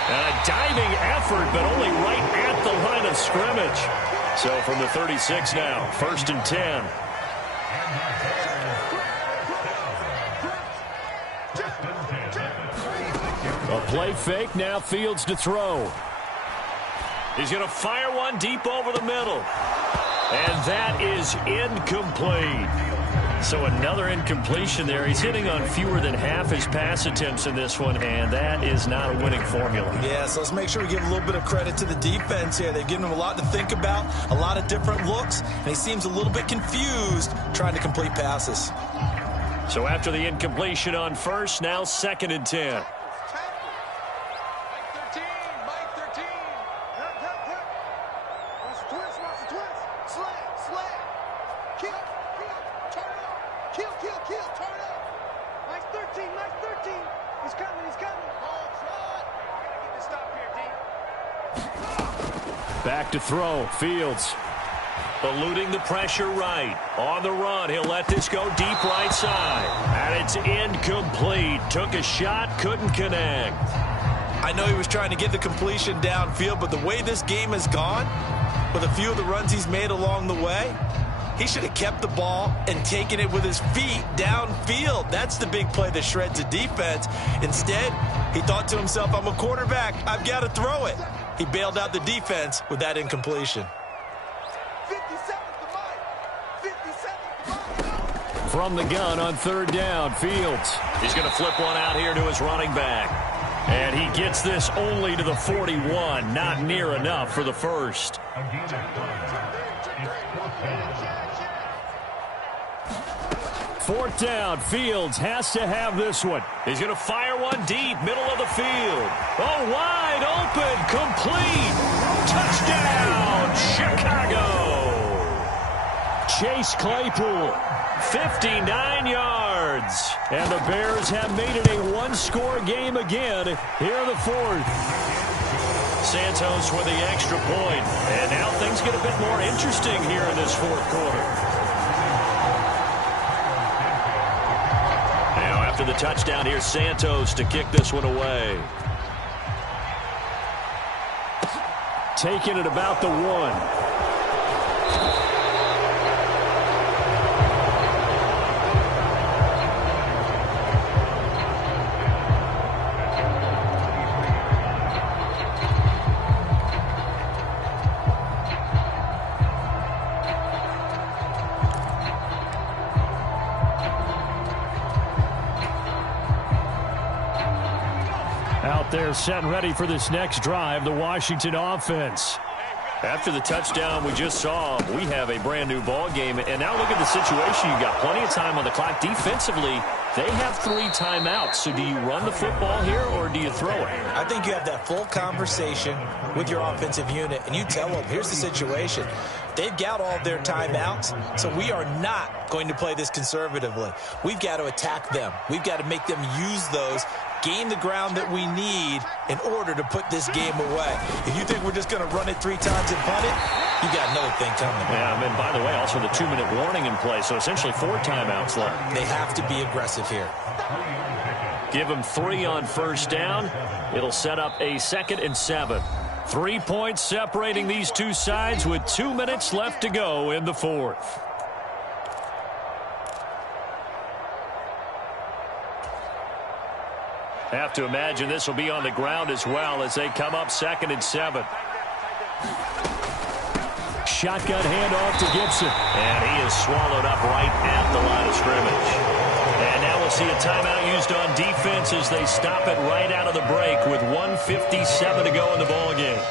And a diving effort, but only right at the line of scrimmage. So from the 36 now, 1st and 10. A play fake, now Fields to throw. He's going to fire one deep over the middle. And that is incomplete. So another incompletion there. He's hitting on fewer than half his pass attempts in this one, and that is not a winning formula. Yeah, so let's make sure we give a little bit of credit to the defense here. They've given him a lot to think about, a lot of different looks, and he seems a little bit confused trying to complete passes. So after the incompletion on first, now 2nd and 10. Back to throw. Fields eluding the pressure right. On the run, he'll let this go deep right side. And it's incomplete. Took a shot, couldn't connect. I know he was trying to get the completion downfield, but the way this game has gone, with a few of the runs he's made along the way, he should have kept the ball and taken it with his feet downfield. That's the big play that shreds the defense. Instead, he thought to himself, I'm a quarterback, I've got to throw it. He bailed out the defense with that incompletion. From the gun on 3rd down, Fields. He's going to flip one out here to his running back. And he gets this only to the 41. Not near enough for the first. 4th down, Fields has to have this one. He's going to fire one deep, middle of the field. Oh, wide open, complete. Touchdown, Chicago. Chase Claypool, 59 yards. And the Bears have made it a one-score game again here in the 4th. Santos with the extra point. And now things get a bit more interesting here in this 4th quarter. After the touchdown, here's Santos to kick this one away. Taking it about the 1. They're set and ready for this next drive, the Washington offense. After the touchdown we just saw, we have a brand new ball game. And now look at the situation. You got plenty of time on the clock. Defensively, they have 3 timeouts. So do you run the football here or do you throw it? I think you have that full conversation with your offensive unit, and you tell them, here's the situation. They've got all of their timeouts, so we are not going to play this conservatively. We've got to attack them. We've got to make them use those, gain the ground that we need in order to put this game away. If you think we're just going to run it 3 times and punt it, you got another thing coming. Yeah, and by the way, also the 2-minute warning in play, so essentially 4 timeouts left. They have to be aggressive here. Give them 3 on 1st down. It'll set up a 2nd and 7. 3 points separating these two sides with 2 minutes left to go in the 4th. Have to imagine this will be on the ground as well as they come up 2nd and 7. Shotgun handoff to Gibson. And he is swallowed up right at the line of scrimmage. And now we'll see a timeout used on defense as they stop it right out of the break with 1:57 to go in the ballgame.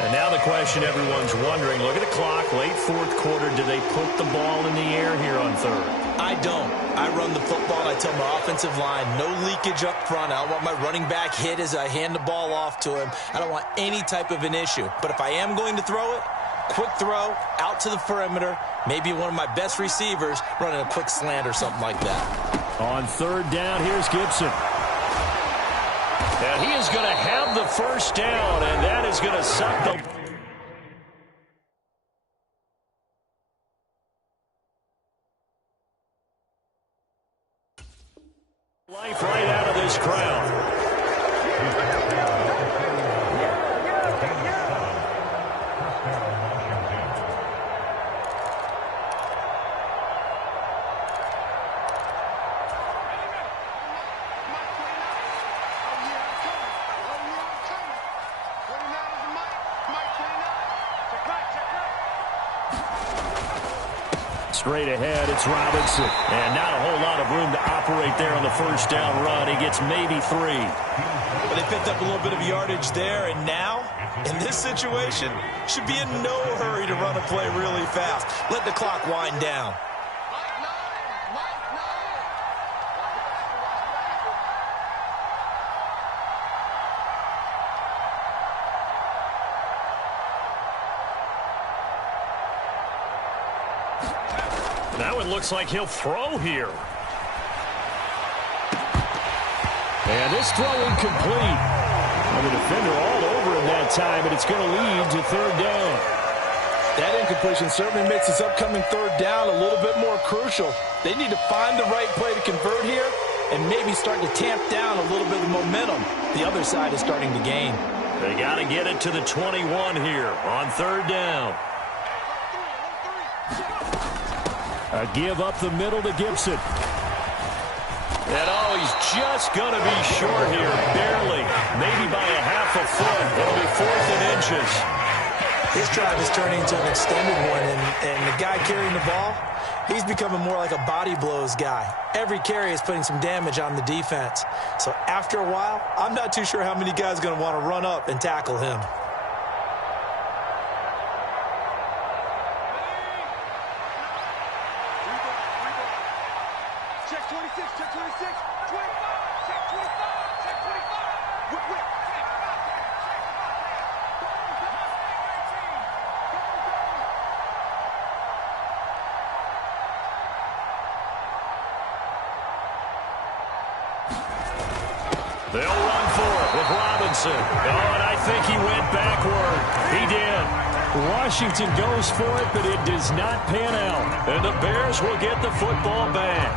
And now the question everyone's wondering, look at the clock, late 4th quarter, do they put the ball in the air here on 3rd? I don't. I run the football, and I tell my offensive line, no leakage up front. I don't want my running back hit as I hand the ball off to him. I don't want any type of an issue. But if I am going to throw it, quick throw, out to the perimeter, maybe one of my best receivers running a quick slant or something like that. On 3rd down, here's Gibson. And he is going to have the 1st down, and that is going to suck the Life right out of this crowd. Straight ahead, it's Robinson. And not a whole lot of room to operate there on the first down run. He gets maybe 3. Well, they picked up a little bit of yardage there, and now, in this situation, should be in no hurry to run a play really fast. Let the clock wind down. Now it looks like he'll throw here. And this throw incomplete. And the defender all over him that time, and it's going to lead to 3rd down. That incompletion certainly makes this upcoming 3rd down a little bit more crucial. They need to find the right play to convert here and maybe start to tamp down a little bit of momentum. The other side is starting to gain. They got to get it to the 21 here on 3rd down. A give up the middle to Gibson. And oh, he's just going to be short here, barely, maybe by a half a foot. It'll be 4th and inches. This drive is turning into an extended one, and the guy carrying the ball, he's becoming more like a body blows guy. Every carry is putting some damage on the defense. So after a while, I'm not too sure how many guys are going to want to run up and tackle him. They'll run for it with Robinson. Oh, and I think he went backward. He did. Washington goes for it, but it does not pan out. And the Bears will get the football back.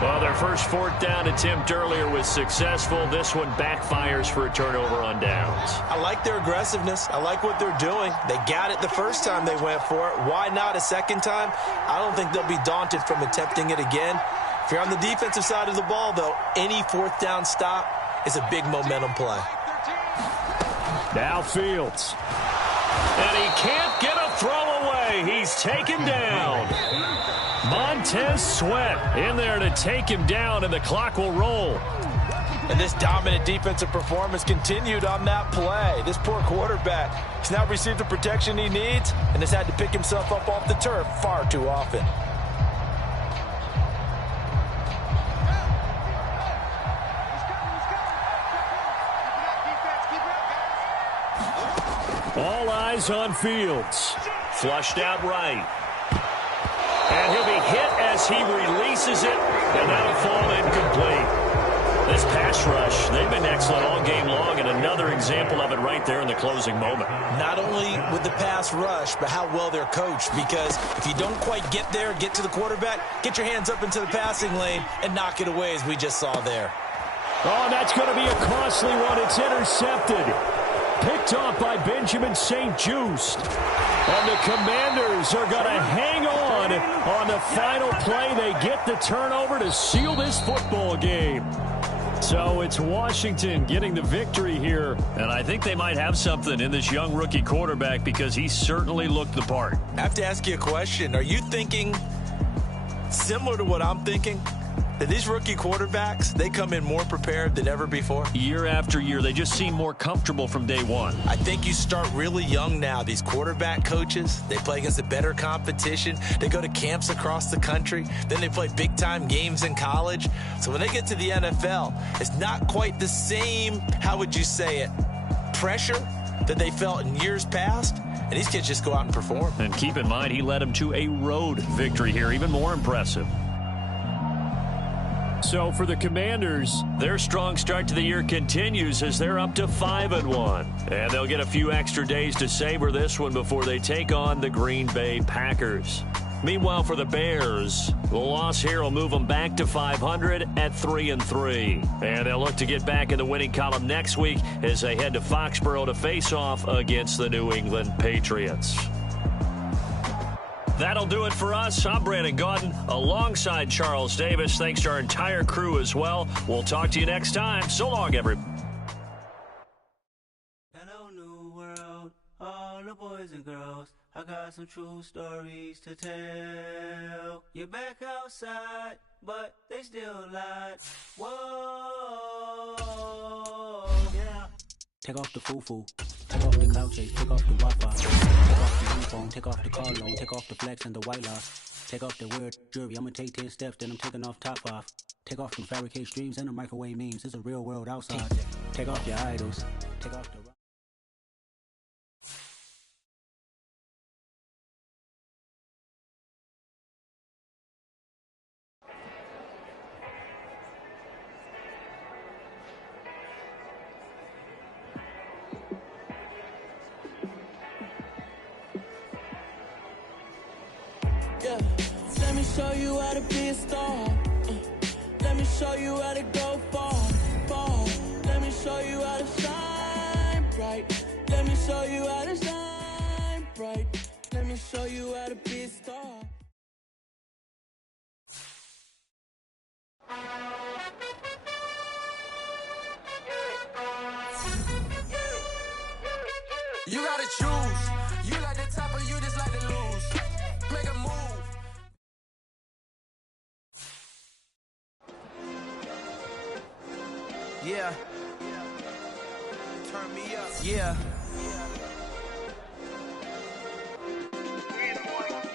Well, their first 4th down attempt earlier was successful. This one backfires for a turnover on downs. I like their aggressiveness. I like what they're doing. They got it the first time they went for it. Why not a second time? I don't think they'll be daunted from attempting it again. If you're on the defensive side of the ball, though, any 4th down stop is a big momentum play. Now Fields. And he can't get a throw away. He's taken down. Montez Sweat in there to take him down, and the clock will roll. And this dominant defensive performance continued on that play. This poor quarterback has now received the protection he needs and has had to pick himself up off the turf far too often. All eyes on Fields. Flushed out right. And he'll be hit as he releases it, and that'll fall incomplete. This pass rush, they've been excellent all game long, and another example of it right there in the closing moment. Not only with the pass rush, but how well they're coached, because if you don't quite get there, get to the quarterback, get your hands up into the passing lane and knock it away as we just saw there. Oh, that's going to be a costly one. It's intercepted. Picked off by Benjamin St-Juste. And the Commanders are going to hang on the final play. They get the turnover to seal this football game. So it's Washington getting the victory here. And I think they might have something in this young rookie quarterback because he certainly looked the part. I have to ask you a question. Are you thinking similar to what I'm thinking? That these rookie quarterbacks, they come in more prepared than ever before? Year after year, they just seem more comfortable from day one. I think you start really young now. These quarterback coaches, they play against a better competition. They go to camps across the country. Then they play big-time games in college. So when they get to the NFL, it's not quite the same, how would you say it, pressure that they felt in years past. And these kids just go out and perform. And keep in mind, he led them to a road victory here, even more impressive. So for the Commanders, their strong start to the year continues as they're up to 5-1. And they'll get a few extra days to savor this one before they take on the Green Bay Packers. Meanwhile, for the Bears, the loss here will move them back to 500 at 3-3. And they'll look to get back in the winning column next week as they head to Foxborough to face off against the New England Patriots. That'll do it for us. I'm Brandon Gaudin alongside Charles Davis. Thanks to our entire crew as well. We'll talk to you next time. So long, everybody. Hello, new world, all the boys and girls. I got some true stories to tell. You're back outside, but they still lied. Whoa, yeah. Take off the foo-foo, take off the cloud chase, take off the Wi-Fi, take off the uniform, take off the car loan, take off the flex and the white loss, take off the weird jewelry, I'ma take 10 steps, then I'm taking off top off, take off the fabricate streams and the microwave memes, it's a real world outside, take off your idols, take off the... Yeah, let me show you how to be a star. Let me show you how to go far, far. Let me show you how to shine bright. Let me show you how to shine bright. Let me show you how to be a star. You gotta choose. You like the top or you just like to lose. Make a move. Yeah. Turn me up. Yeah.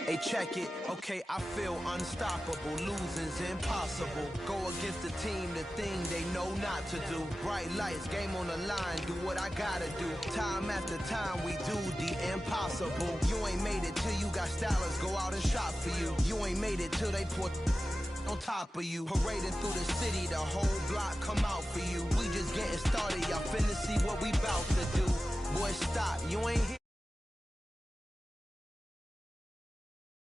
Hey, check it. Okay, I feel unstoppable. Losing's impossible. Go against the team, the thing they know not to do. Bright lights, game on the line. Do what I gotta do. Time after time, we do the impossible. You ain't made it till you got stylists go out and shop for you. You ain't made it till they put on top of you. Parading through the city, the whole block come out for you. We just getting started. Y'all finna see what we bout to do. Boy, stop. You ain't here.